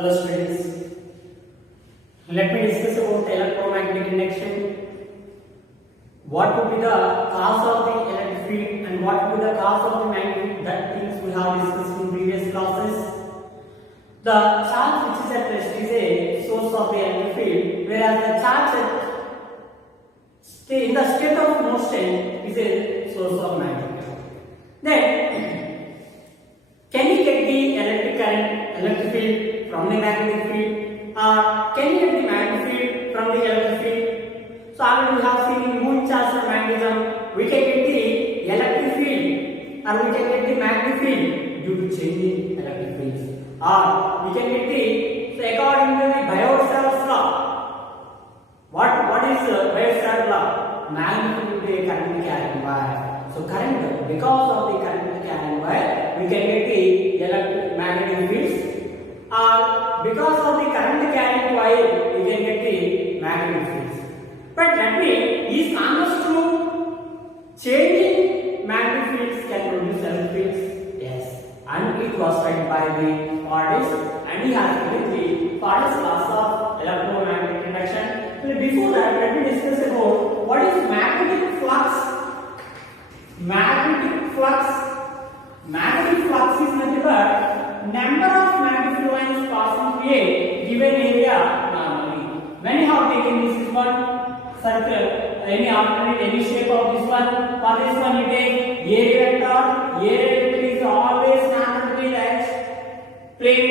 Hello students, let me discuss about electromagnetic induction. What would be the cause of the electric field and what would be the cause of the magnetic field? That things we have discussed in previous classes. The charge which is at rest is a source of the electric field, whereas the charge in the state of motion is a source of magnetic field. Then, can you get the electric current, electric field from the magnetic field, or can you get the magnetic field from the electric field? So already we have seen in moving charge and magnetism, we can get the electric field or we can get the magnetic field due to changing electric fields, or we can get the, so according to the Biot-Savart's law. What is Biot-Savart's law? Magnetic field will be a current carrying wire. So current, because of the current carrying wire, we can get the electric magnetic fields, or because of the current carrying wire, we can get the magnetic fields. But that means, is converse true? Changing magnetic fields can produce electric fields? Yes. And it was tried by the Faraday, and he has given the Faraday's laws of electromagnetic induction. So before that, let me discuss about what is magnetic flux. Magnetic flux is nothing but number of magnetic lines passing through a given area normally. When you have taken this is one circle, any alternate, any shape of this one, for this one you take area vector is always normal to the right plane.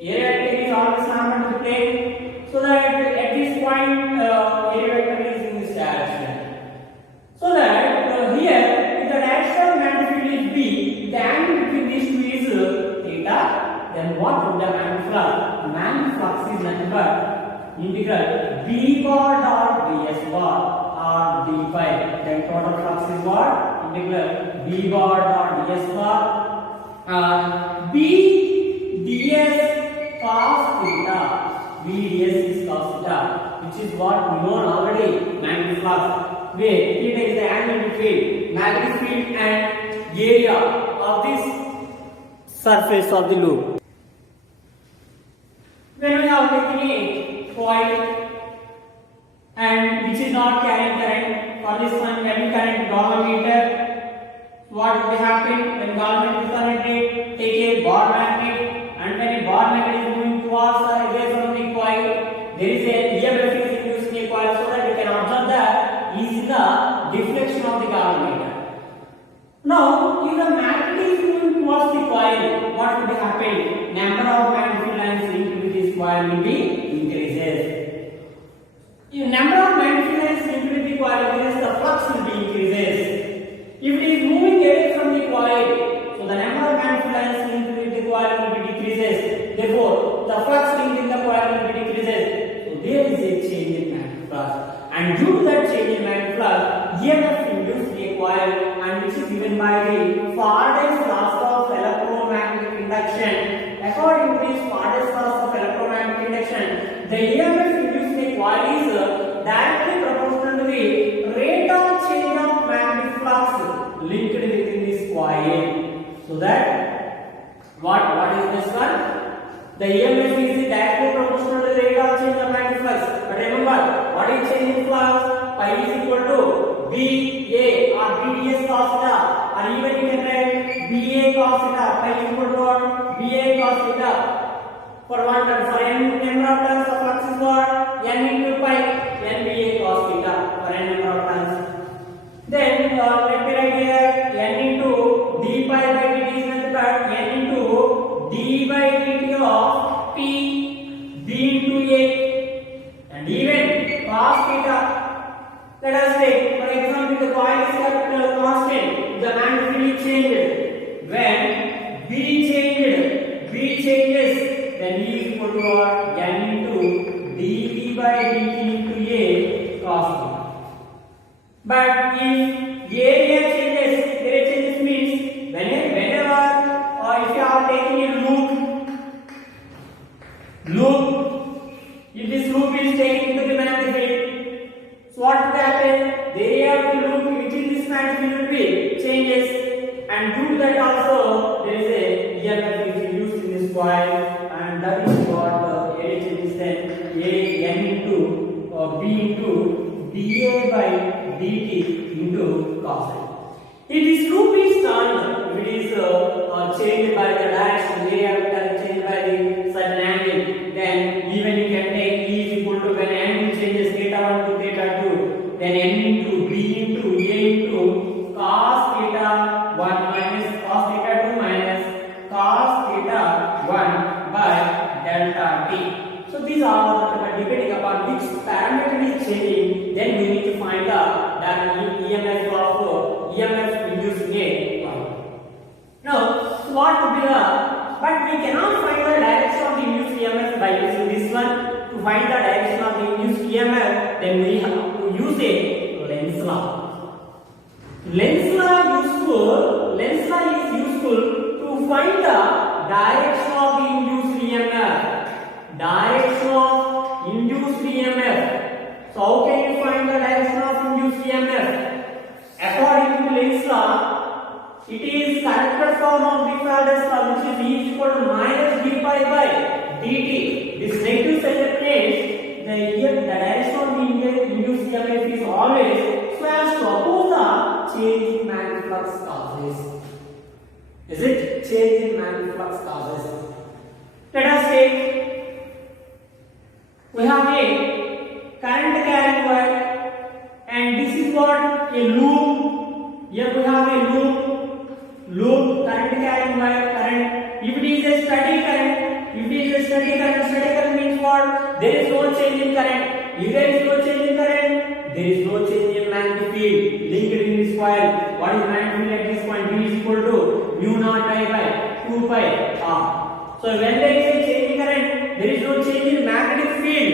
Area vector is always normal to the plane. So that at this point area vector is in this direction. So that here, if the direction of magnetic field is B, the angle between these two is theta, then what would the magnetic flux? The magnetic flux is nothing but integral B bar dot ds bar or d phi. Then total flux is what? Integral B bar dot ds bar B ds cos theta. B ds is cos theta, which is what we know already, magnetic flux. Where theta is the angle between magnetic field and area of this surface of the loop. When we have taken a coil and which is not carrying current, for this one carrying current Gauss meter, what will happen when Gauss is connected? Take a bar magnet, and when a bar magnet is moving towards or away from the coil, there is a EMF is induced in a coil, so that we can observe that is the deflection of the Gauss meter. Now, if the magnet is moving towards the coil, what will happen? Number of magnetic lines linked with this coil will be increases. If number of magnetic lines linked with the coil increases, the flux will be increases. If it is moving away from the coil, so the number of magnetic lines linked with the coil will be decreases. Therefore, the flux linked in the coil will be decreases. So there is a change in magnetic flux. And due to that change in magnetic flux, EMF induced a coil, and which is given by the Faraday's laws of electromagnetic induction. According to these Faraday's laws of electromagnetic induction, the EMF induced in a coil is directly proportional to the rate of change of magnetic flux linked within this coil. So that what is this one? The EMF is directly proportional to the rate of change of magnetic flux. But remember, what is change in flux? Pi is equal to BA or BDS cos theta, or even you can write BA cos theta. Pi is equal to what? BA cos theta. For one term, for n number of terms of flux is what? N into pi, N BA cos theta for n number of terms. Then let me write here N into d pi by dt is nothing but N into d by dt of P B into A, and even cos theta. Let us take, for example, the coil is kept constant, the magnetic field changed. When B changes, then E is equal to what? N into dV by dt into A cos theta. But if area changes means whenever if you are taking a loop, if this loop is taken into the magnetic field, so what will happen? The area of the loop within this magnetic field will be changes, and due to that also there is a EMF is used in this coil, and that is dA by dt into cos phi. If this loop is turned, if it is changed by the direction, area vector changed by the certain angle, then even you can take E is equal to when angle changes theta 1 to theta 2, then n into b into a into cos theta 1 minus cos theta 2 minus cos theta 1 by delta t. So these are depending upon which parameter is changing, then we need to find the EMF of EMF induced in a coil. Now, what would be the, but we cannot find the direction of the induced EMF by using this one. To find the direction of the induced EMF, then we have to use a Lenz law. Lenz law is useful to find the direction of the induced EMF. Direction of induced EMF. So how can you find the direction of induced EMF? According to Lenz law, it is corrected form of the Faraday's law, which is E is equal to minus d pi by dt. This negative sign indicates the direction of the induced EMF is always so as to oppose the change in magnetic flux causes. Is it change in magnetic flux causes? Let us take, we have a current carrying wire, and this is what a loop. Here we have a loop current carrying wire current. If it is a steady current, steady current means what? There is no change in current. If there is no change in current, there is no change in magnetic field linked in this coil. What is magnetic field at this point? V is equal to mu naught I by 2 pi r. So when there is a change in current, there is no change in magnetic field.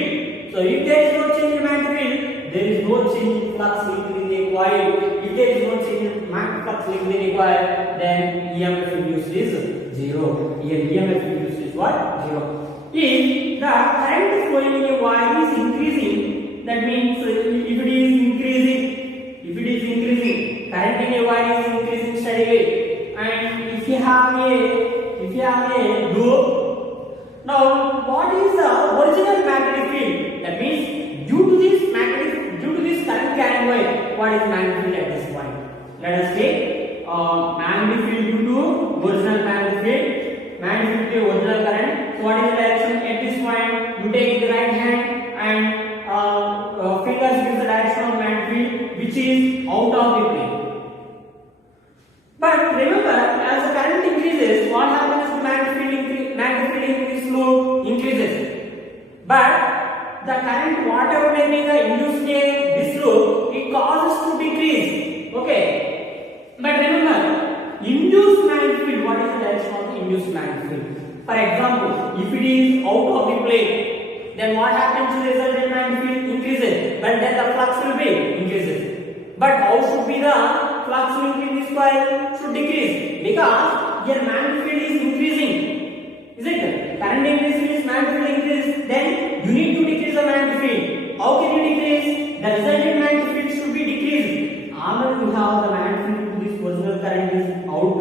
So if there is no change in magnetic field, there is no change in flux linked in the coil. If there is no change in magnetic flux linked in the coil, then EMF induced is 0. Here EMF induced is what? 0. If the current flowing in a wire is increasing, that means if it is increasing, current in a wire is increasing steadily, and if you have a loop, now what is the original magnetic field? That means due to this current carrying wire, what is magnetic field at this point? Let us take magnetic field due to original magnetic field to original current. So what is the direction at this point? You take the right hand and fingers gives the direction of magnetic field which is out of the plane. But remember, as the current increases, what happens to magnetic field in this loop increases. But the current, whatever may be the induced in this loop, it causes to decrease. Okay. But remember, induced magnetic field, what is the direction of the induced magnetic field? For example, if it is out of the plane, then what happens to the resultant magnetic field? Increases, but then the flux will be increases. But how should be the flux linked in this coil? Should decrease, because your magnetic field is increasing. Is it? Current increases, magnetic field increases, then you need to decrease the magnetic field. How can you decrease? The resultant magnetic field should be decreased. Already you have the magnetic field to this original current is out.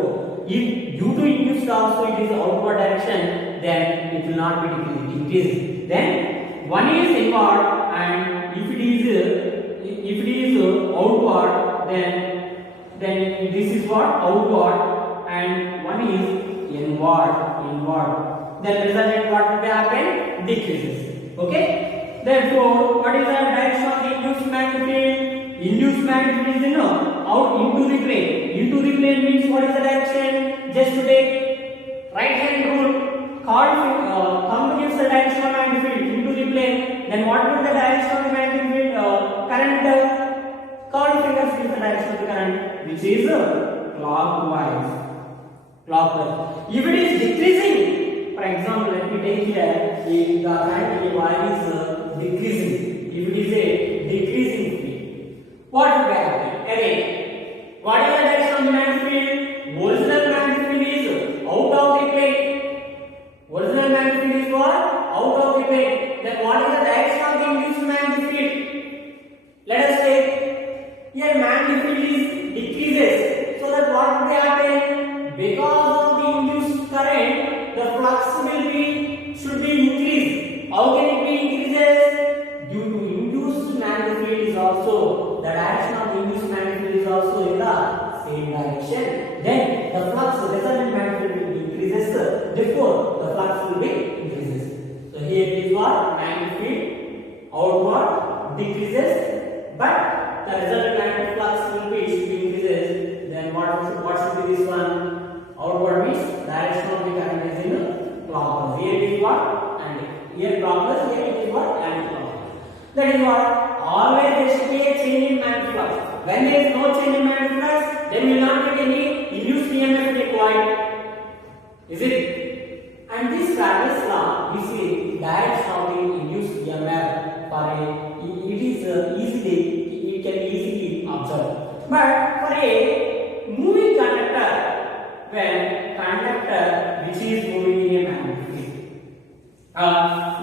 If due to induced also it is outward direction, then it will not be decreased. Then one is inward, and if it is outward, then this is what? Outward, and one is inward. Then resultant what will happen? Decreases. Okay. Therefore, what is the direction of the induced magnetic field? Induced magnetic field is out into the plane. Into the plane means what is the direction? Just to take right hand rule, thumb gives the direction of magnetic field into the plane. Then what will the direction of the magnetic field? Current. Curved fingers gives the direction of the current, which is clockwise. If it is decreasing, for example, let me take here the current in the wire is decreasing. If it is a decreasing field, what will happen? Again, what is the direction of the magnetic field? Original magnetic field is out of the plane. Original magnetic field is what? Out of the plane. Then what is the direction of the induced magnetic field? Let us take here magnetic field is decreases. So that what will happen? Because of the induced current, the flux should be increased. How can it be increases? Due to induced magnetic field is also then the flux resultant magnetic field increases, therefore the flux will be increases. So here is what magnetic field outward decreases, but the resultant magnetic flux will be increases. Then what should be this one? Outward means direction of the current is in clockwise. Here is what? And here clockwise, here it is what? Anti-clockwise. That is what? Always there should be a change in magnetic flux. When there is no change in magnetic flux, then you will not get any induced EMF required. Is it? And this Faraday's law, we see direct shocking induced EMF for a, it is easily, it can be easily observed. But for a moving conductor, when conductor which is moving in a magnetic field,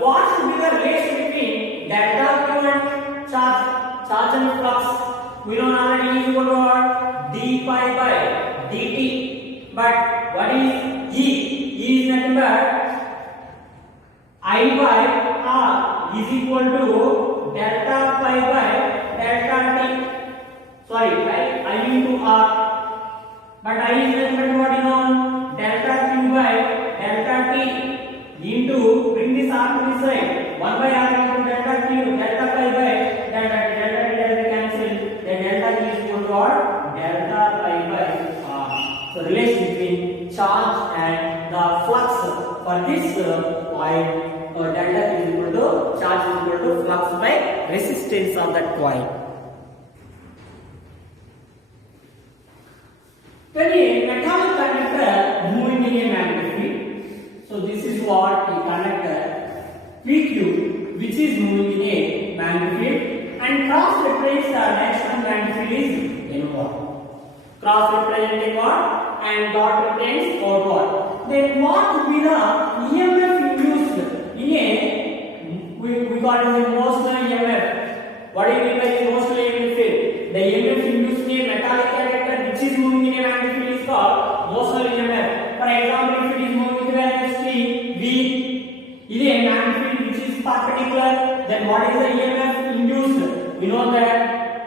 what should be the relation between delta Q and charge and flux? We know already is equal to d pi by dt. But what is E? E is nothing but I by R is equal to delta pi by delta t. Sorry, I into R. But I is nothing but what is known? Delta Q by delta t into, bring this R to this side, 1 by R into delta Q, delta pi by delta t, delta cancel, then delta T is equal to what? Delta pi by R. So relation between charge and the flux for this coil, delta is equal to charge is equal to flux by resistance of that coil. When a metallic conductor moving in a magnetic field, so this is what a conductor PQ which is moving in a magnetic field and cross represents the direction of magnetic field is inward. Cross representing what and dot represents outward. Then what would be the EMF induced in a, we call it as emotional EMF. What do you mean by emotional EMF field? The EMF induced in a metallic conductor which is moving in a magnetic field is called emotional EMF. For example, if it is moving with velocity v, in a magnetic field which is perpendicular, then what is the EMF induced? We know that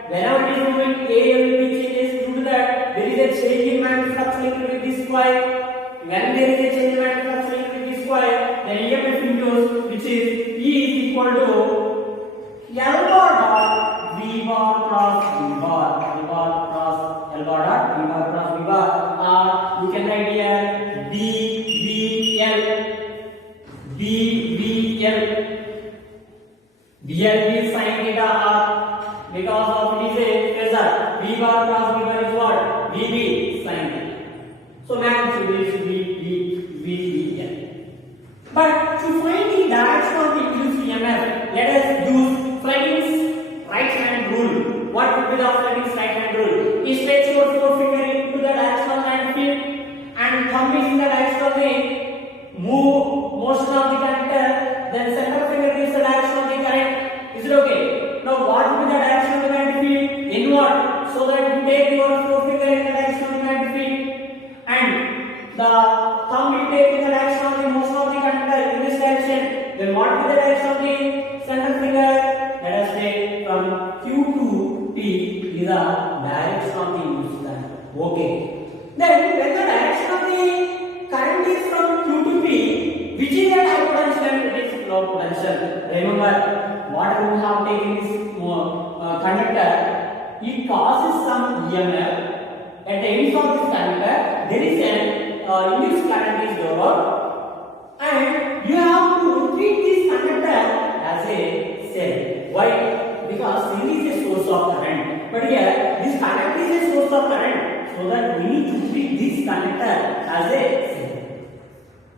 whenever it is moving, A will be changes due to that there is a change in magnetic flux linked with this coil. When there is a change in magnetic flux linked with this coil, then EMF induced, which is E is equal to L bar dot V bar cross V bar, V bar cross L bar dot V bar cross V bar. You can write here BL is sin theta R because of it is a phasor. V bar cross V bar is what? VB sin theta. So magnitude should be VBL. But to find the direction of the induced EMF, let us use Fleming's right hand rule. What would be the Fleming's right hand rule? You stretch your forefinger into the direction of the magnetic field and thumb is in the direction of the motion of the conductor. Then center finger is the direction of the current. Is it okay? Now what would be the direction of the magnetic field? Inward. So that you take your forefinger in the direction of the magnetic field and the thumb will take in the direction of the motion of the conductor in this direction. Then what will be the direction of the center finger? Let us take from Q to P is the direction of the induced current. Okay. Then when the direction of the current is from Q to P, which is at high potential and it is low potential. Remember, what we have taken this conductor, it causes some EMF. At the ends of this conductor, there is an induced current is developed, and you have to treat this conductor as a cell. Why? Because there is a source of current. But here, this conductor is a source of current, so that we need to treat this conductor as a cell.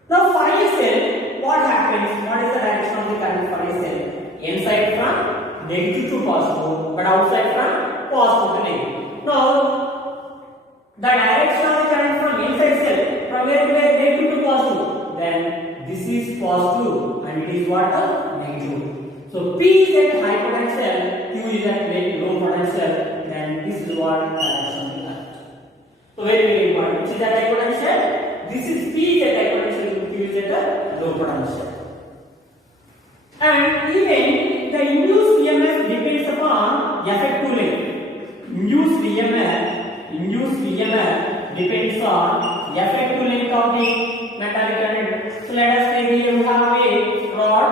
Now, for a cell, what happens? What is the direction of the current for a cell? Inside from negative to positive, but outside from positive to negative. Now, the direction of the current from inside cell, from where to where? Negative to positive. Then this is positive and it is what? Negative. So P is at high potential, Q is at very low potential. Then this is what direction of the current. So very important. Which is at high potential? This is P is at high potential, Q is at low potential. And even the induced EMF depends upon effective length. Induced EMF depends on effective length of the metallic current. So let us say here we have a rod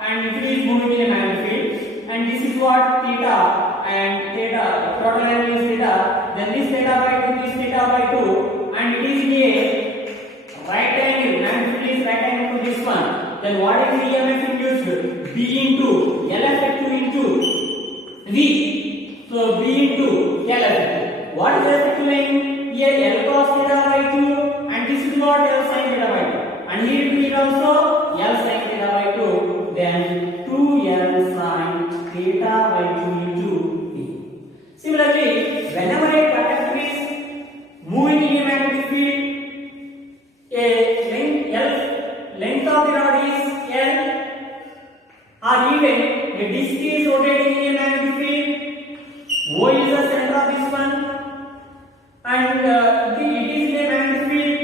and if it is moving in a magnetic field and this is what theta and theta, total angle is theta, then this theta by 2, this theta by 2 and it is a right angle, magnetic field is right angle to this one. Then what is the EMF induced? B into L effective into V. So B into L effective. What is the effective length? Here L cos theta by 2 and this is what L sin theta by 2. And here it is also L sin theta by 2. Then 2L sin theta by 2 into V. Similarly, whenever a conductor is moving in a magnetic field, length of the rod is L, or even a disc is rotating in a magnetic field, O is the center of this one, and it is in a magnetic field.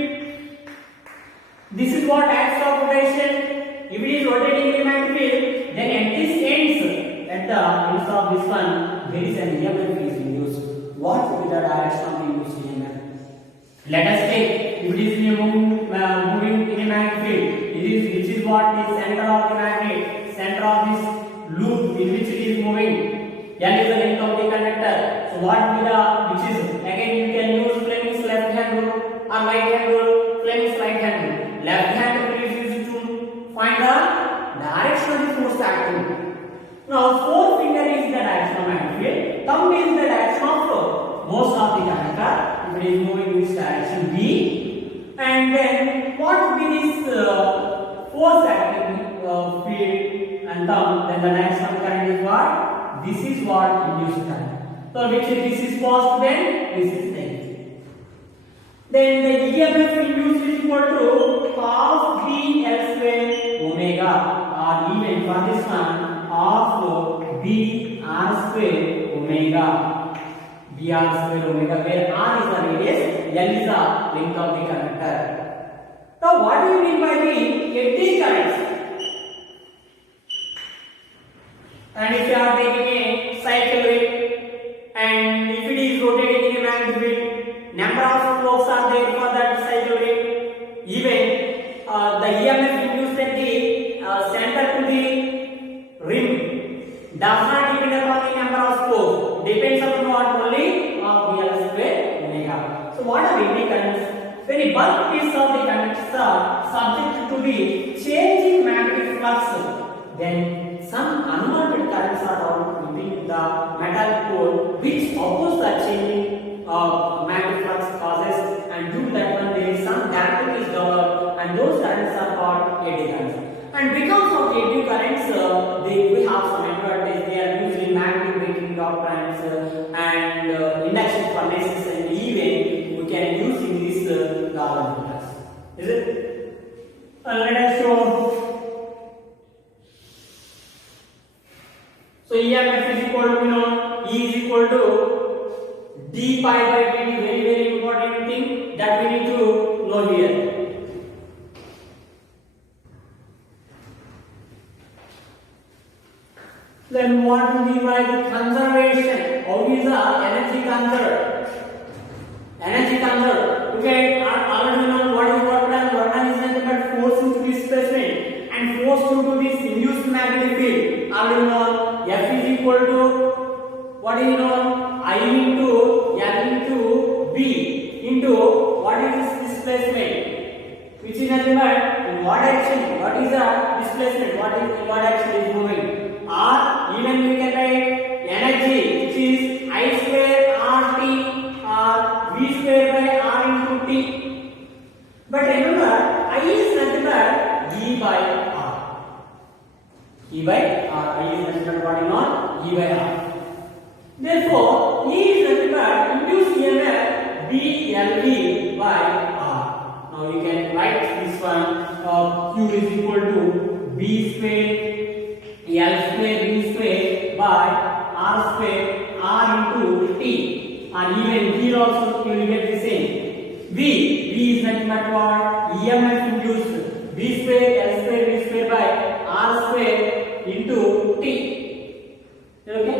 This is what acts of rotation. If it is rotating in a magnetic field, then at this ends of this one, there is an EMF is induced. What will be the direction of the induced EMF? Let us take if it is in a moving in a magnetic field, which is what the center of the magnet, center of this loop in which it is moving. L is the length of the conductor. So what will be the, which is again you can use Fleming's left hand rule or right hand rule, Fleming's right hand rule. Left hand rule is used to find the direction of the force acting. Now forefinger is the direction of magnetic field, thumb is the direction of flow. Most of the conductor, if it is moving in this direction B, and then what will be this force acting field and thumb, then the direction of current is what? This is what induced current. So which this is positive, then this is negative. Then the EMF induced is equal to cos B L square omega, or even for this one of B R square omega. B R square omega, where R is the radius, L is the length of the conductor. Now what do you mean by the eddy currents? And if you are taking a cycle ring and if it is rotating in a magnetic field, number of spokes are there for that cycle ring. Even the EMF induced at the center to the ring does not depend upon the number of spokes, depends upon what only of L square omega. So what are eddy currents? When a bulk piece of the conductors are subject to the changing magnetic flux, then some unwanted currents are found within the metal core which oppose the changing magnetic flux causes, and due to that one there is some damping is developed and those currents are called eddy currents. And because of eddy currents, we have some advantages. They are used in magnetic braking doctrines and induction furnaces, and even we can use in this Galvani class. Is it? Let us show. So EMF is equal to, E is equal to d pi by dt. Very very important thing that we need to know here. Then what do we mean by the conservation? How is the energy conserved? Energy conserved. Okay, already know what is work done. Work done is nothing but force into displacement and force due to this induced magnetic field. Already know. F is equal to what is known? I into L into B into what is this displacement? Which is nothing but in what direction? What is the displacement? What is in what direction is moving? Or even we can write energy, which is I square RT or V square by R into T. But remember, I is nothing but E by R. E by R. I is nothing but what is known? E by R. Therefore, E is nothing but induced EMF BLV by R. Now you can write this one. Q is equal to B square L square V square by R square R into T. And even here also you will get the same. V is nothing but what? EMF induced V square L square V square by R square into T. Okay?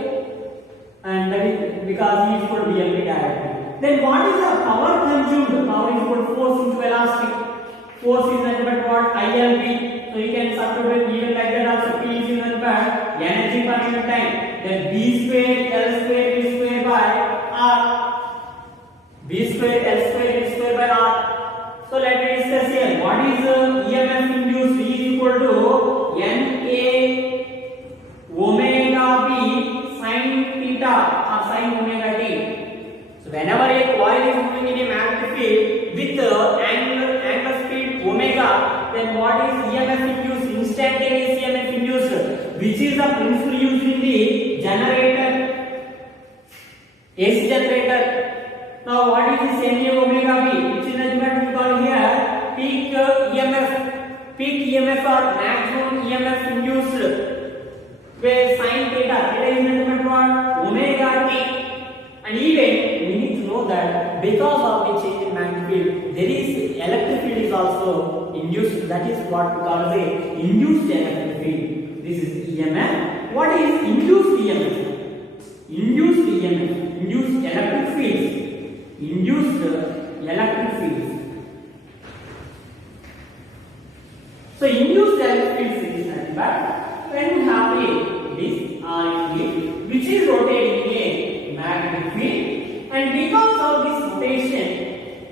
And that is because E is equal to BLV directly. Then what is the power consumed consumed, power is equal to force into velocity. Force is nothing but what? ILB. So you can substitute even like that also. P is nothing but energy per unit time. Then B square L square V square by R. B square L square V square by R. So let me discuss here. What is EMF induced? V is equal to NA omega B sin theta or sin omega t. So whenever a coil is moving in a magnetic field with angular speed omega, then what is EMF induced? Instantaneous EMF induced, which is the principle used in the generator, AC generator. Now what is this NA omega B? Which is nothing but we call here peak EMF. Peak EMF or maximum EMF induced, where sin theta is nothing but what? Omega t. And even we need to know that because of the change in magnetic field, there is electric field is also induced. That is what we call as a induced electric field. This is EMF. What is induced EMF? Induced EMF, induced electric fields. Induced electric fields. So induced electric fields is nothing but when we have a disk or a field which is rotating in a magnetic field, and because of this rotation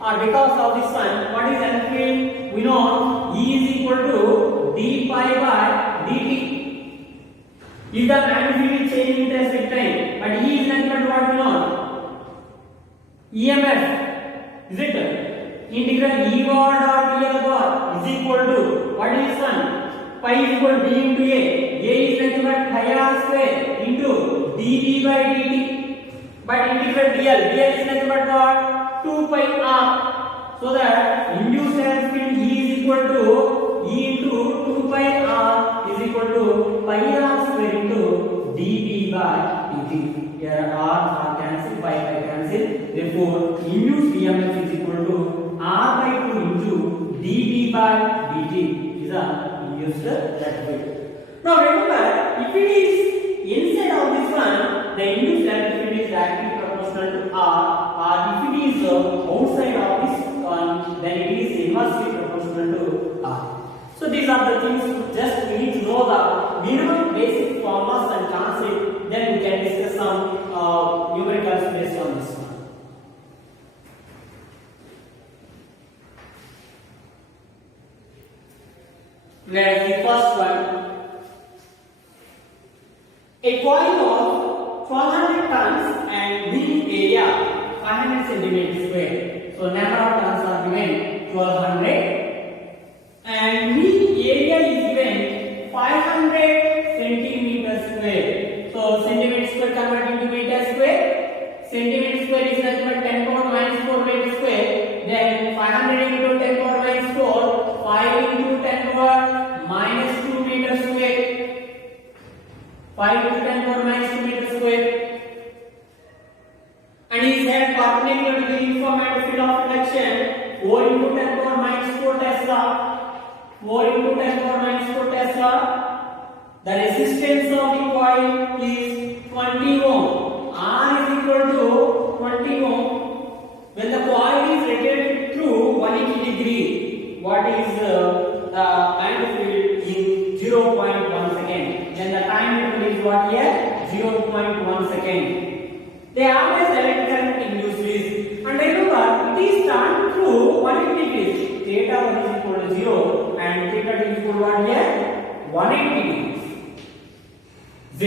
or because of this one, what is electric field? We know E is equal to d pi by dt. If the magnetic field is changing in specific time, but E is nothing but what we know? EMF. Is it? Integral E bar dot dl bar is equal to what is this one? Pi is equal to d into A. A is nothing but pi r square into dv by dt. But integral dl is nothing but what? 2 pi r. So that induced electric field E is equal to E into 2 pi r is equal to pi r square into dv by dt. Here r cancel, pi cancel. Therefore, induced EMF is equal to r by 2 into dv by dt is a induced electric field. Now remember, if it is inside of this one, the induced electric field is directly proportional to r, or if it is outside of this one, then it is inversely proportional to r. So these are the things, just we need to know the minimum basic formulas and concepts, then we can discuss some numericals based on this one. Let us see first one. A coil of 1200 tons and mean area 500 centimeters square. So number of tons are given 1200 and mean area is given 500 centimeters square. So centimeter square converted into meter square. Centimeter square is nothing but 10 power minus 4 meter square. Then 500 into 10 power minus 4, 5 into 10 power minus 2 meter square. 5 into 10 power minus 2 meter square. And he said perpendicular to the uniform field of induction 4 into 10 power minus 4 Tesla. 4 into 10 power minus 4 Tesla. The resistance of the coil is 20 ohm. R is equal to 20 ohm. When the coil is rotated through 180 degree, what is the magnetic field in 0.1 second? Then the time interval is what here? 0.1 second. The average electric current induced is, and remember it is turned through 180 degrees. Theta 1 is equal to 0 and theta 2 is equal to what here? 180 degrees. Z.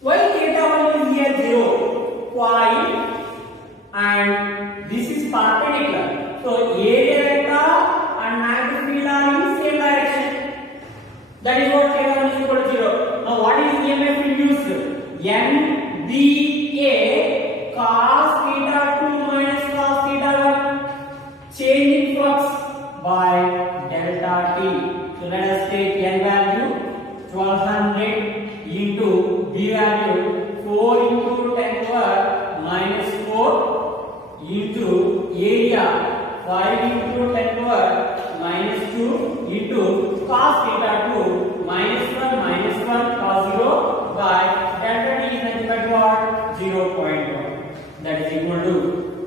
Why theta 1 is here 0? Why? And this is perpendicular. So area vector and magnetic field are in same direction. That is what theta 1 is equal to 0. Now what is EMF induced? NBA cos theta 2 minus cos theta 1. Change in flux by delta T. So let us take N value 1200 into B value 4 into 10 power minus 4 into area 5 into 10 power minus 2 into cos theta 2 minus 1 cos 0 by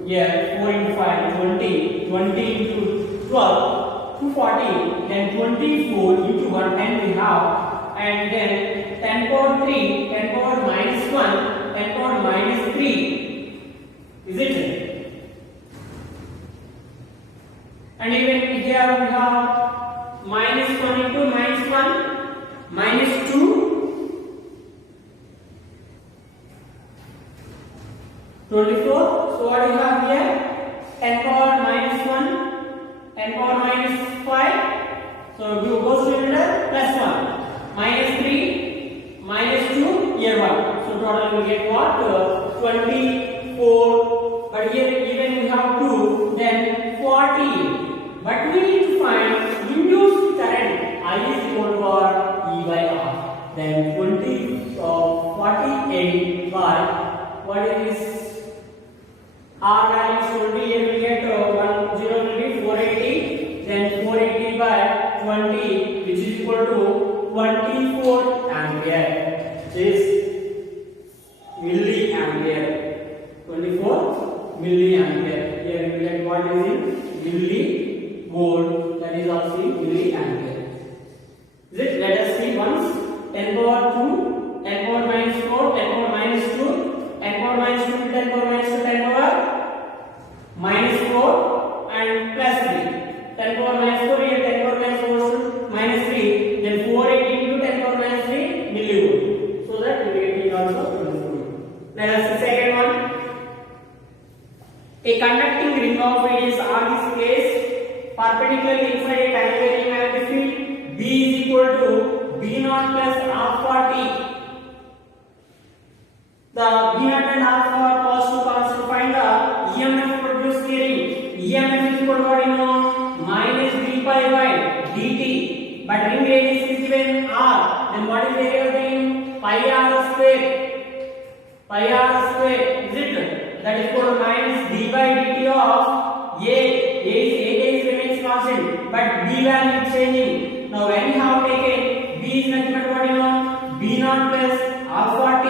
here 4 into 5, 20, 20 into 12, 240, then 24 into 1, 10 we have, and then 10 power 3, 10 power minus 1, 10 power minus 3, is it? And even here we have minus 1 into minus 1, minus 2, 24. So what do you have here? 10 power minus 1, 10 power minus 5. So you goes to remainder plus 1, minus 3, minus 2, here 1. So total we get what? 24. But here even we have 2, then 40. But we need to find induced current I is equal to E by R. Then 48 by what is R value is 20, here we get 1 0 will be 480, then 480 by 20 which is equal to 24 ampere, which is milliampere, 24 milliampere. Here we get what is in millivolt, that is also milliampere. Is it? Let us see once. 10 power 2, 10 power minus 4, 10 power minus 2, 10 power minus 2, 10 power minus 2, 10 power minus 4 and plus 3. 10 power minus 4 here, 10 power minus 4 minus 3, then 480 into 10 power minus 3 millivolt. So that we get it also 24. Let us see second one. A conducting ring of radius R is placed perpendicularly inside a triangular magnetic field. B is equal to B naught plus alpha T. The B naught and alpha are positive constant. Find the EMF produced herein. EMF is equal to what you know? Minus d pi by dt. But ring radius is given R. Then what is the area of the ring? Pi r square. Pi r square. Is it? That is equal to minus d by dt of A. A remains constant, but B value is changing. Now when you have taken B is nothing but what you know? B naught plus alpha T.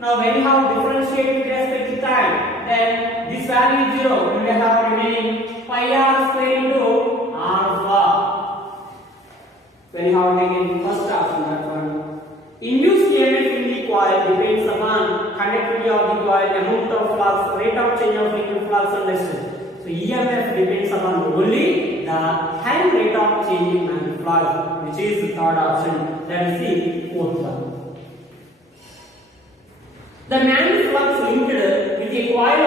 Now when you have differentiate with respect to time, then this value is 0. We will have remaining pi r square into alpha. When you have taken first option, that one. Induced EMF in the coil depends upon conductivity of the coil, amount of flux, rate of change of liquid flux and resistance. So EMF depends upon only the time rate of changing and flux, which is the third option. That is the fourth one. The magnetic flux linked with a coil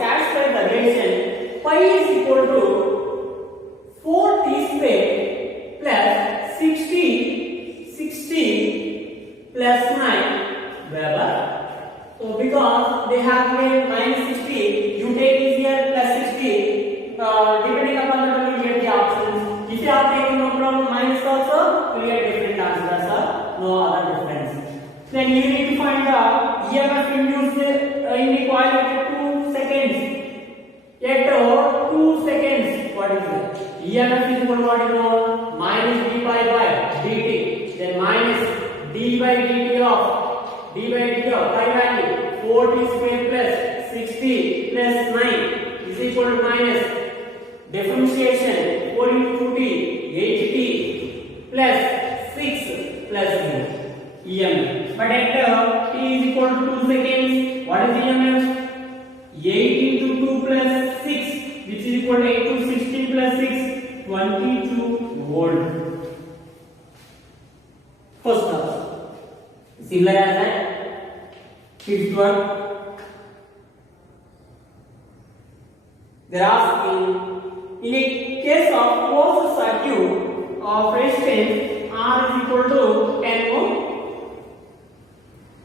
satisfies the relation pi is equal to 4t square plus 60 plus 9 Weber. So because they have made minus 60, you take this here plus 60. Depending upon that, you get the options. If you are taking no problem minus also, you get different answers. No other difference. Then you need to find the EMF induced in the coil at 2 seconds. At 2 seconds, what is it? EMF is equal to what you know? Minus d pi by dt. Then minus d by dt of pi value 4t square plus 60 plus 9 is equal to minus differentiation 4 into 2t 8t plus 6 plus 0 EMF. But at t is equal to 2 seconds, what is EMF? 8 into 2 plus 6, which is equal to 8 to 16 plus 6, 22 volt. First option. Similar as that. Fifth one. They are asking, in a case of closed circuit of resistance R is equal to 10 ohm.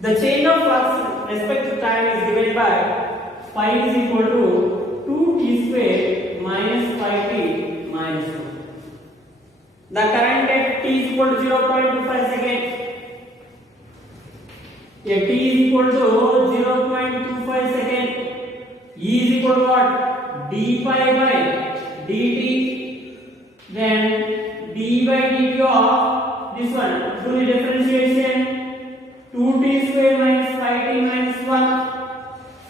The change of flux respect to time is given by pi is equal to 2t square minus 5t minus 2. The current at t is equal to 0.25 seconds. At t is equal to 0.25 seconds. E is equal to what? D pi by dt. Then d by dt of this one. Do the differentiation. 2t square minus 5t minus 1.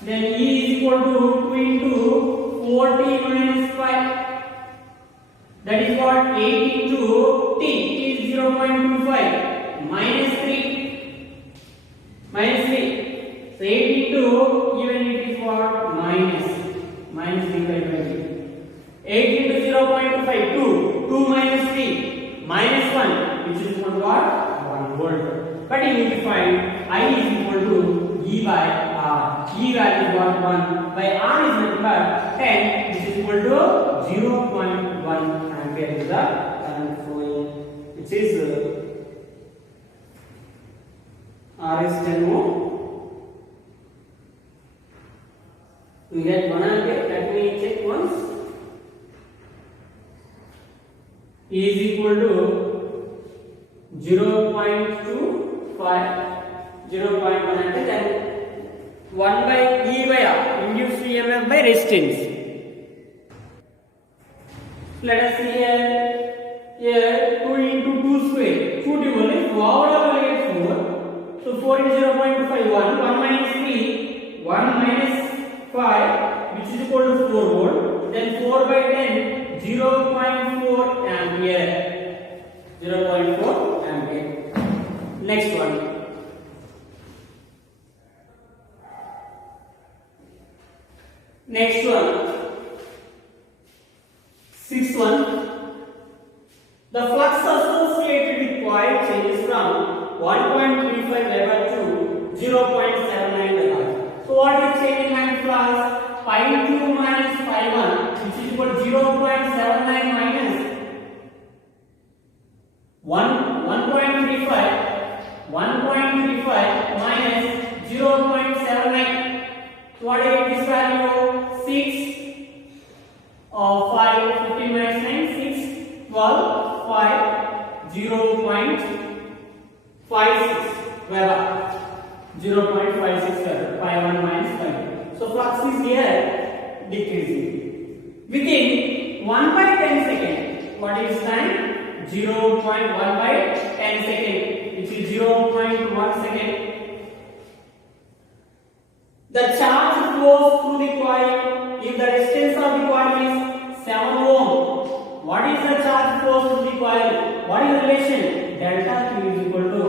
Then E is equal equal to 2 into 4t minus 5. That is what 8 into t is 0.25 minus 3. Minus 3. So 8 into even it is what minus 3 by 20. 8 into 0.25 2 minus 3 minus 1 which is equal to what 1 volt. But you need to find I is equal to E by R. E value is what 1 by R is nothing but 10 which is equal to 0.1 ampere is the current flowing which is R is 10 ohm. We get 1 ampere. Let me check once. E is equal to 0.25 0.1 ampere, then 1 by E by R induced EMF by resistance. Let us see here 2 into 2 square 2 divided is overall 4. So 4 into 0.25 1 minus 3 1 minus 5 which is equal to 4 volt, then 4 by 10 0.4 ampere. 0.4 ampere. Next one. Next one. Sixth one. The flux associated with coil changes from 1.35 Weber to 0.79 Weber. So what is changing hand flux? Pi 2 minus pi 1 which is equal to 0.79 minus 1.35 minus 0.79. So what is this value? 6 or 5 15 minus 9 6 12 5 0.56 Weber. 0.56 Weber. Pi 1 minus pi 2. So flux is here decreasing. Within 1 by 10 seconds, what is time? 0.1 by 10 seconds, which is 0.1 second. The charge flows through the coil if the resistance of the coil is 7 ohm. What is the charge flows through the coil? What is the relation? Delta Q is equal to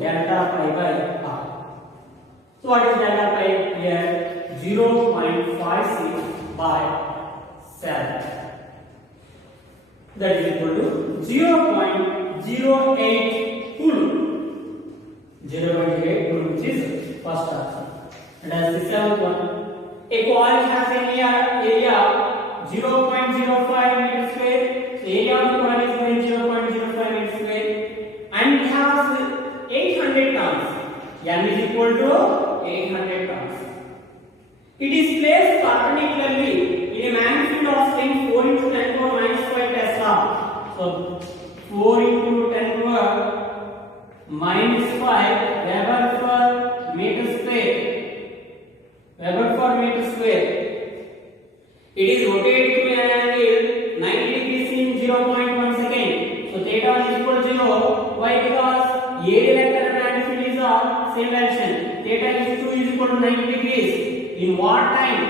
delta pi by R. So what is delta pi here? 0.56 by 7. That is equal to 0.08 coulomb. 0.08 coulomb which is first option. And as the seventh one, a coil has an area 0.05 meter square. So area of the coil is 0.05 meter square and it has 800 turns. N is equal to 800 turns. It is placed perpendicularly in a magnifield of strength 4 into 10 power minus 5 Tesla. So 4 into 10 power minus 5 Weber per meter square. Weber per meter square. It is rotated to an angle 90 degrees in 0.1 second. So theta is equal to 0. Why? Because area vector and magnifield is the same direction. Theta is 2 is equal to 90 degrees. In what time?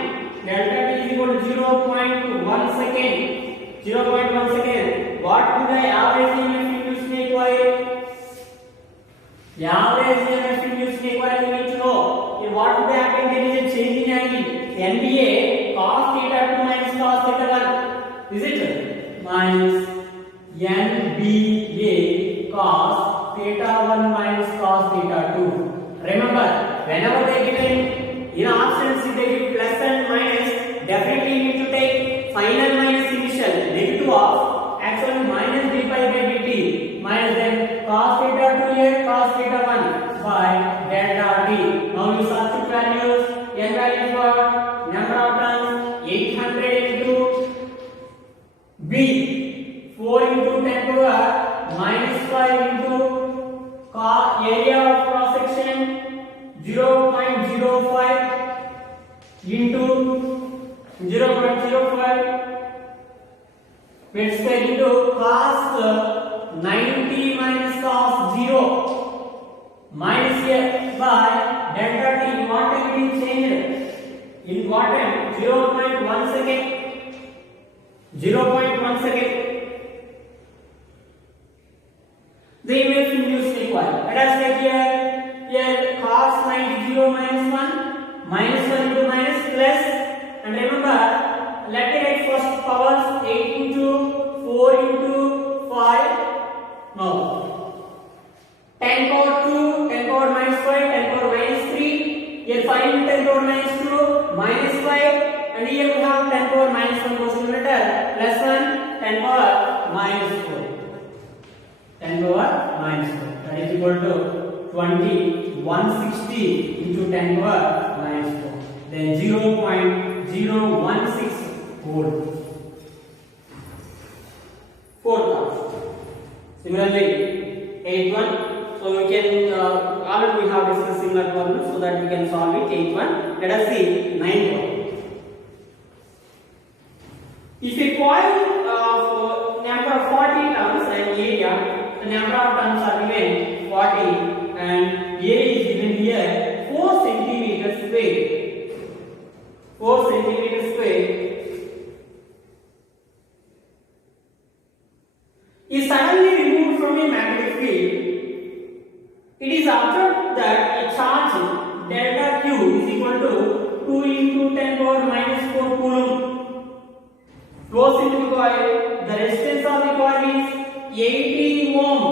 Delta T is equal to 0.1 second. 0.1 second. What would the average EMF induced in a coil? The average EMF induced in a coil you need to know. In what would happen? There is a change in angle. NBA cos theta 2 minus cos theta 1. Is it? Minus NBA cos theta 1 minus cos theta 2. Remember, whenever they given in options if they give plus and minus, definitely you need to take final minus initial negative of actually minus d pi by dt minus then cos theta 2 here cos theta 1 by delta t. Now you substitute values. N value for number of turns 800 into b 4 into 10 power minus 5 into area of cross section 0.05 into 0.05 meter square into cos 90 minus cos 0 minus here by delta t. What will be changed? in what time? 0.1 second. 0.1 second. The image induced recoil. Let us take here cos 90 minus 1 minus 1 into minus plus, and remember let me write first powers 8 into 4 into 5. No. 10 power 2, 10 power minus 5, 10 power minus 3. Here 5 into 10 power minus 2 minus 5, and here we have 10 power minus 1 goes numerator plus 1, 10 power minus 4. 10 power minus 4. That is equal to 160 into 10 power minus 4. Then 0.016 volt. Fourth option. Similarly, 8th one. So we can already we have discussed similar problem, so that we can solve it. 8th one. Let us see 9th one. If a coil of number of 40 turns and area, the number of turns are given 40 and area is given here 4 centimeters square. 4 centimeters square is suddenly removed from a magnetic field. It is observed that a charge delta Q is equal to 2 into 10 power minus 4 coulomb. Flows into the coil. The resistance of the coil is 80 ohm.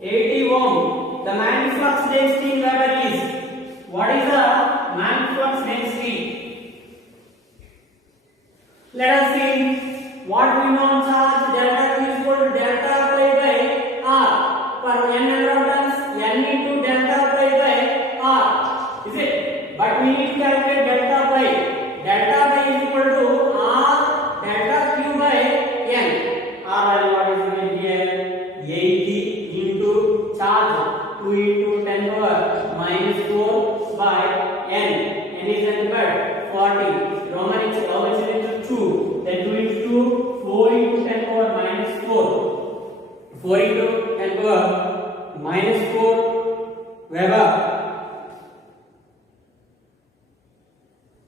80 ohm. The magnetic flux density in Weber is, what is the magnetic flux density? Let us see what we know on charge. Delta Q is equal to delta pi by R. For n number of turns, n into delta pi by R. Is it? But we need to calculate delta pi. Delta pi is equal to R delta Q by n. R value what is given here? 80 into charge 2 into 10 power minus 4 by n. N is nothing but 40. Roman is into 2. Then 2 into 2, 4 into 10 power minus 4. 4 into 10 power minus 4 Weber,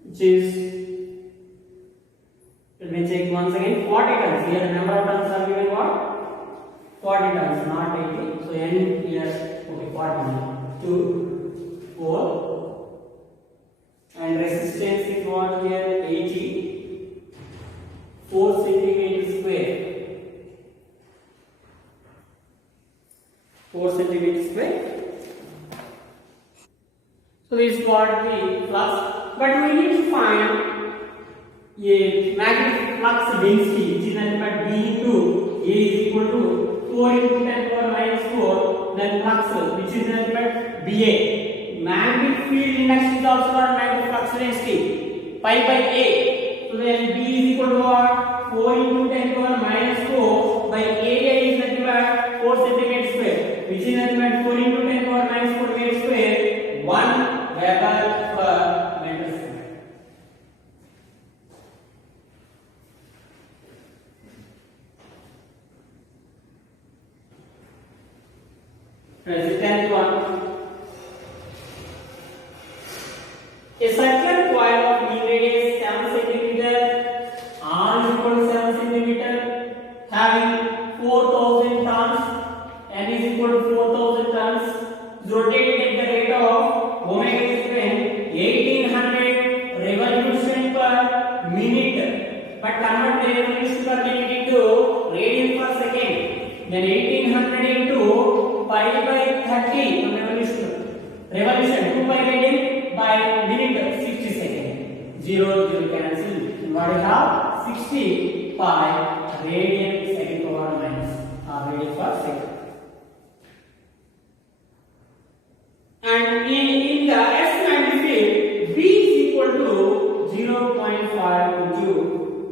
which is, let me check once again, 40 turns. Here the number of turns are given what? 40 turns, not 80. So n here, okay, 40. 2, 4, and resistance is what here? 80. 4 centimeters square. 4 centimeters square. So this is what the flux, but we need to find a magnetic flux density, which is nothing but B into A is equal to 4 into 10 power minus 4, then flux, which is nothing but BA. Magnetic field index is also called magnetic flux density, pi by A. So then B is equal to what? 4 into 10 power minus 4 by area is nothing but 4 centimeters square, which is nothing but 4 into 10 power minus 4 meter square, 1 Weber per meter square. That's the 10th one. A circular coil of mean radius 7 cm, R is equal to 7 cm, having 4000 turns, N is equal to 4000 turns, is rotated at the rate of omega is given 1800 revolution per minute. But convert the revolution per minute into radian per second. Then 1800 into pi by 30 revolution 2 pi radian by minute 60 seconds. 0 0 cancel. What we have 60 pi radian second power minus radian per second. And in the S magnetic field, B is equal to 0.5 into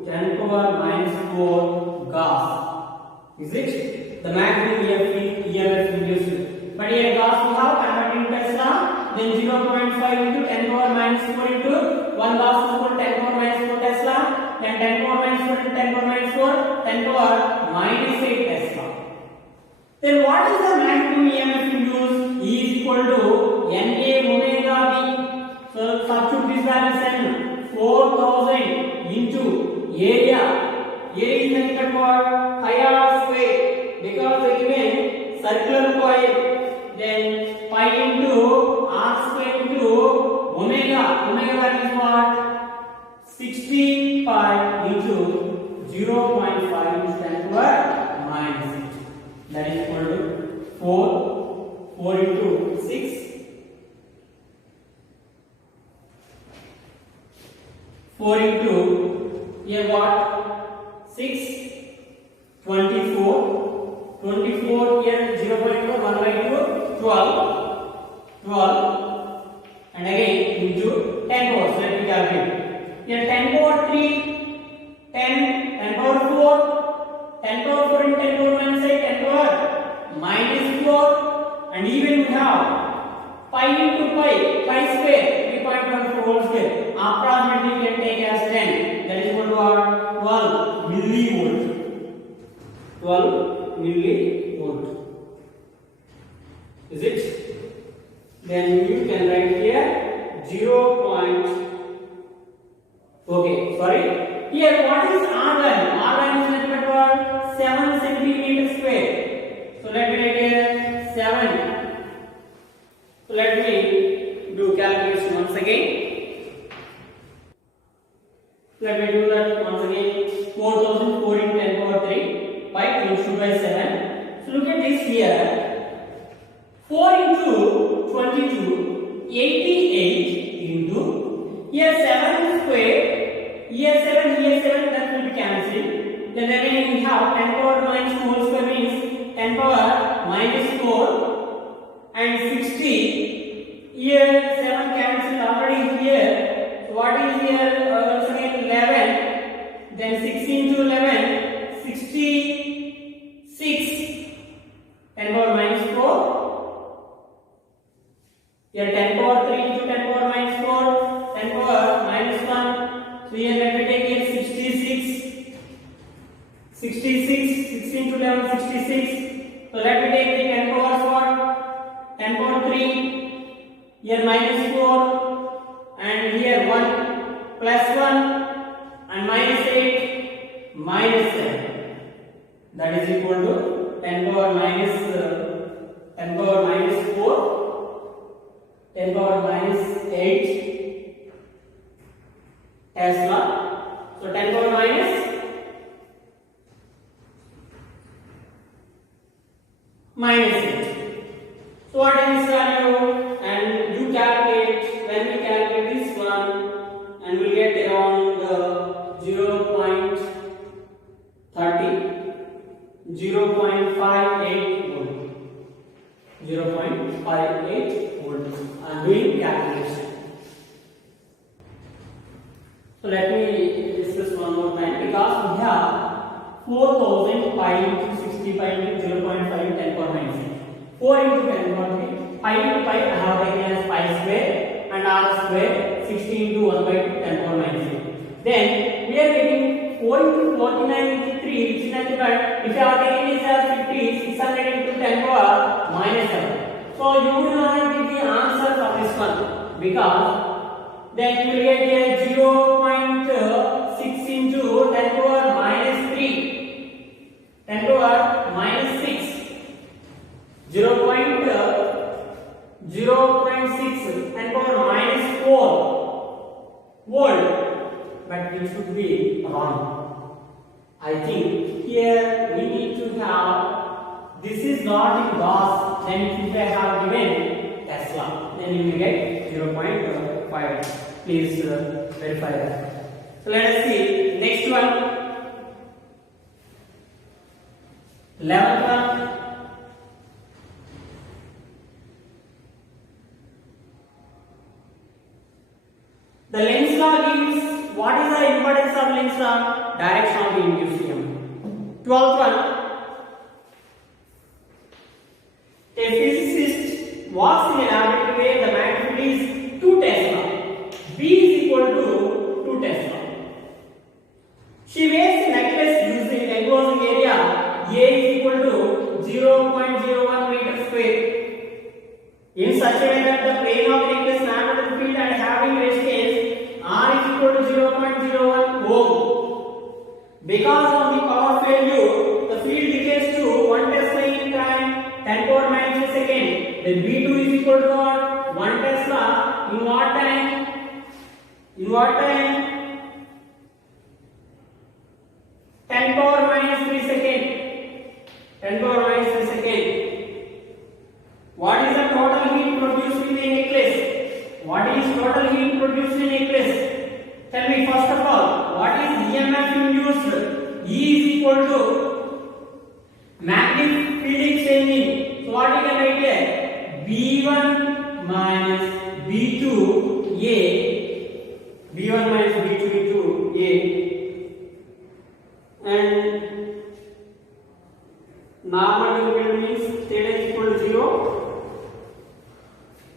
10 power minus 4 Gauss. Is it? The magnetic EMF induced. But here Gauss we have converted into Tesla. Then 0.5 into 10 power minus 4 into 1 Gauss is equal to 10 power minus 4 Tesla. Then 10 power minus 4 into 10 power minus 4, 10 power minus 8 Tesla. Then what is the maximum EMF induced? E is equal to NA omega B. So substitute this value N. 0.5 into 10 to the minus 8. That is equal to 4. 4 into 6. 4 into here what? 6. 24. 24 here 0.4 1 by 2 12. 12 and again into 10 powers. Let me calculate. Here 10 power 3, 10, 10 power 4, 10 power 4 and 10 power minus 8, 10 power minus 4, and even we have pi into pi, pi square, 3.14 whole square. Approximately we can take as 10. That is equal to our 12 millivolt. 12 millivolt. Is it? Then you can write here 0. Okay, sorry. Here, what is R value? R value is nothing but what? 7 centimeter square. So let me write here 7. So let me do calculation once again. Let me do that once again. 4004 into 10 power 3 by 22 by 7. So look at this here. 4 into 22, 88 into here 7 square. Here 7, that will be cancelled. Then again we have 10 power minus 4 square means 10 power minus 4 and 60. Here 7 cancelled already here. So what is here? Once again 11. Then 6 into 11, 66. 10 power minus 4. Here 10 power 3 into 10 power minus 4, 10 power minus 1. So here let me take here 66. 66, 6 into 11, 66. So let me take the 10 powers what? 10 power 3. Here minus 4. And here 1 plus 1. And minus 8. Minus 7. That is equal to 10 power minus 4. 10 power minus 8 Tesla. So 10 power minus minus 8. So what is this value? And you calculate, when we calculate this one, and we get around 0.30, 0.58 volt. 0.58 volt. I am doing calculation. So let me discuss one more time, because we have 4000 pi into 60 pi into 0.5 10 power minus 8. 4 into 10 power 3. Pi into pi I have taken as pi square and r square 60 into 1 by 2 10 power minus 8. Then we are getting 4 into 49 into 3, which is nothing but if you are taking this as 50, 600 into 10 power minus 7. So you would not get the answer of this one, because then you will get here 0.6 into 10 power minus 3, 10 power minus 6, 0.6, 10 power minus 4 volt, but it should be wrong. I think here we need to have, this is not in Gauss, then it should have given Tesla, then you will get 0.5. Please verify that. So let us see next one. 11th one. The Lenz law gives, what is the importance of Lenz law? Direction of the induced EMF. 12th one. A physicist walks in a laboratory where the magnitude is 2 Tesla. B is equal to 2 Tesla. She wears a necklace using enclosing area A is equal to 0.01 meter square. In such a way that the plane of the necklace snapped to the field and having resistance R is equal to 0.01 ohm. Because of the power failure, the field decays to 1 Tesla in time 10 power minus a second. Then V2 is equal to what? 1 Tesla in what time? In what time? 10 total heat produced in a place? Tell me first of all, what is EMF induced? E is equal to magnetic field changing. So what you can write here? B1 minus B2 A. B1 minus B2 into A. And normal equation means theta is equal to 0.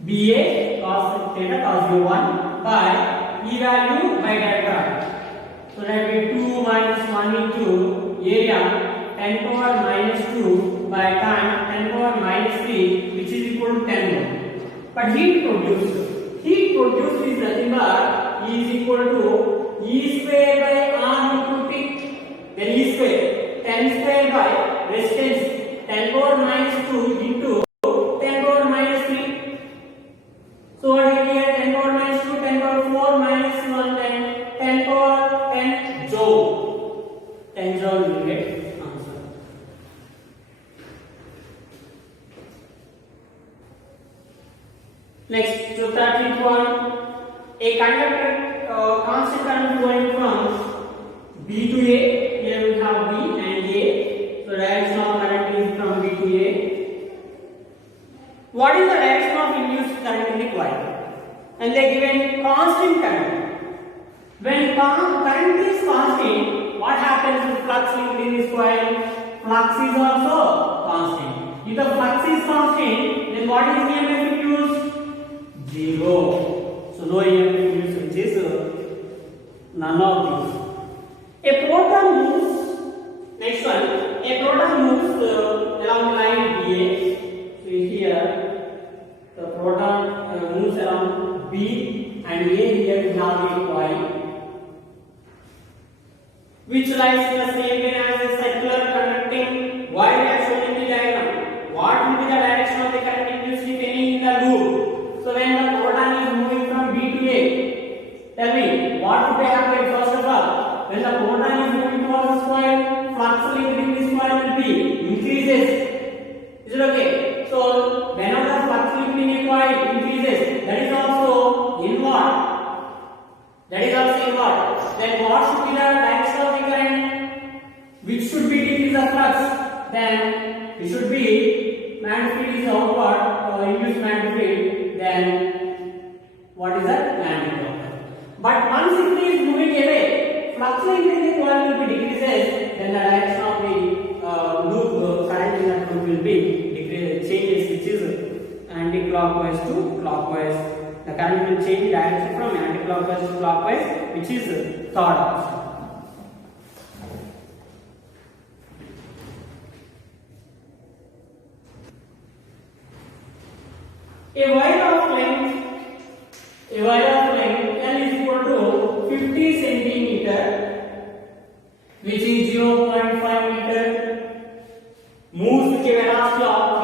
BA cos theta cos U1 by E value by delta. So that will be 2 minus 1 into area 10 power minus 2 by time 10 power minus 3, which is equal to 10 mole. But heat produced is nothing but E is equal to E square by R into T. Then E square 10 square by resistance 10 power minus 2 into 10 power minus 3. So what is here? 10 power minus 2, 10 power 4 minus 1, then 10 power 10 joule. 10 joule will get answer. Next, so 30th one. A conductor constant current flowing from B to A. Here we have B and A. So direction of current is from B to A. What is the direction of induced current in the coil? And they given constant current. When current is constant, what happens with flux linked in this coil? Flux is also constant. If the flux is constant, then what is EMF induced? 0. So no EMF induced, which is none of these. A proton moves. Next one. A proton moves along the line BA. So here the proton moves along B and A. Here we have a coil which lies in the same way as a circular conducting wire as shown in the diagram. What will be the direction of the current induced if any in the loop? So when the proton is moving from B to A, tell me what would happen first of all? When the proton is moving towards this coil, flux linked in this coil will be increases. Is it okay? So whenever the flux linked in a coil increases, that is also inward. Then what should be the direction of the current? Which should be decrease the flux? Then it should be magnetic field is outward, induced magnetic field. Then what is that? Magnetic outward. But once it is moving away, flux linked in the coil will be decreases. Then the direction of the loop current in that loop will be changes, which is anti-clockwise to clockwise. The current will change direction from anti-clockwise to clockwise, which is third option. A wire of length L is equal to 50 centimeter, which is 0.5 meter, moves with a velocity of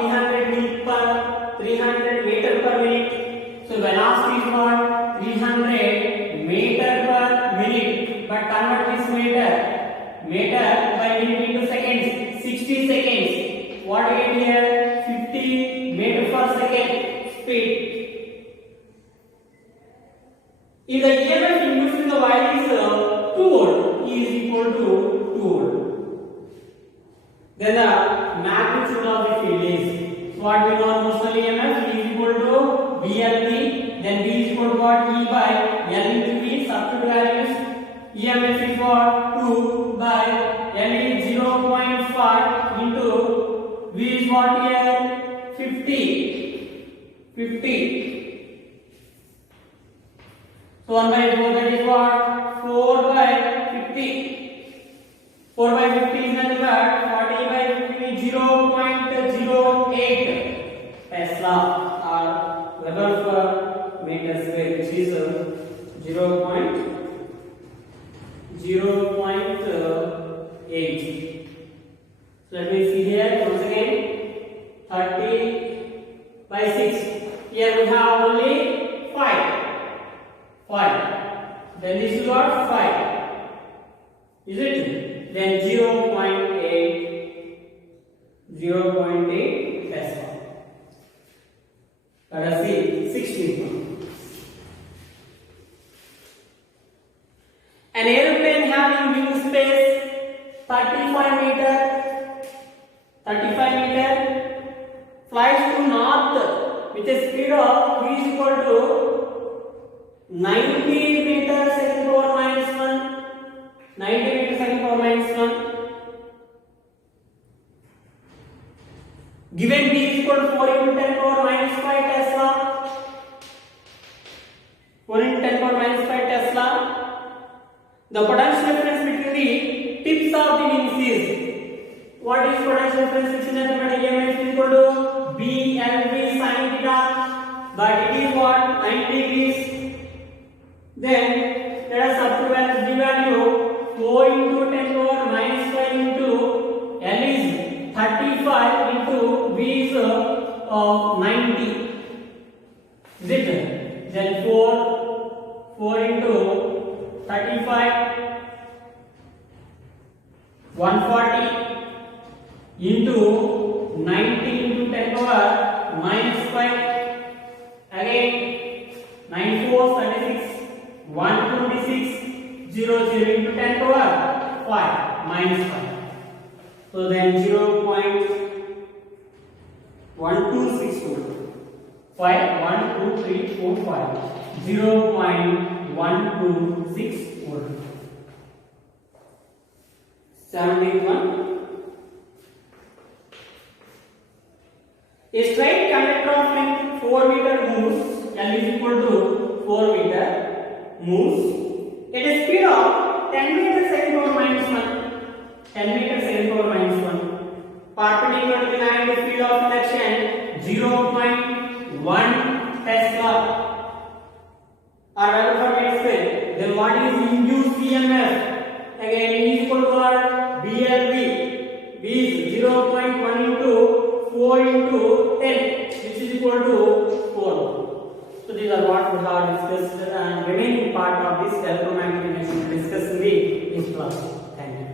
300 meter per minute. So velocity is what? 300 meter per minute. But convert this meter by minute into seconds. 60 seconds. What do you get here? 50 meter per second speed. If the EMF induced in the wire is 2 volt, E is equal to 2 volt. Then the magnitude of the field is, so what we know emotional EMF is equal to BLT, then B is equal to what? E by L into V, substitute values. EMF is what? 2 by L is 0.5 into V is what here? 50. So 1 by 4, that is what? 4 by 50. 4 by 50 is nothing but 40 by 50 is 0.08 Tesla or Weber per meter square, which is 0.08. So let me see here once again. 30 by 6. Here we have only 5. Then this is what? 5. Is it? Then 0.8 Tesla. Let us see 16th one. An aeroplane having wing space 35 meter flies to north with a speed of v is equal to 90 meters second power minus 1. 90 meters second power minus 1. Given b is equal to 4 into 10 power minus 5 Tesla. 4 into 10 power minus 5 Tesla. The potential difference between the tips of the wings is, what is potential difference between the mathematical EMF is equal to BLV sin theta, but it is what, 90 degrees. Then let us substitute the value 4 into 10 power minus 5 into L is 35 into V is 90. Is it? Then 4 into 35 140 into 90 into 10 power minus 5. Again 9 4 36 126 0 into 10 power 5 minus 5. So then 0.1264 5 1 2 3 4 5 0.126 71. A straight conductor of length 4 meter moves, L is equal to 4 meter, moves at a speed of 10 meters second power minus 1. 10 meters second power minus 1. Perpendicular to the line, the speed of induction 0.1 Tesla. Or rather for next way, then what is induced EMF? Again, E is equal to what? BLV. B is 0.1 into 4 into 10, which is equal to 4. So these are what we have discussed, and remaining part of this electromagnetic induction discussed in this class. Thank you.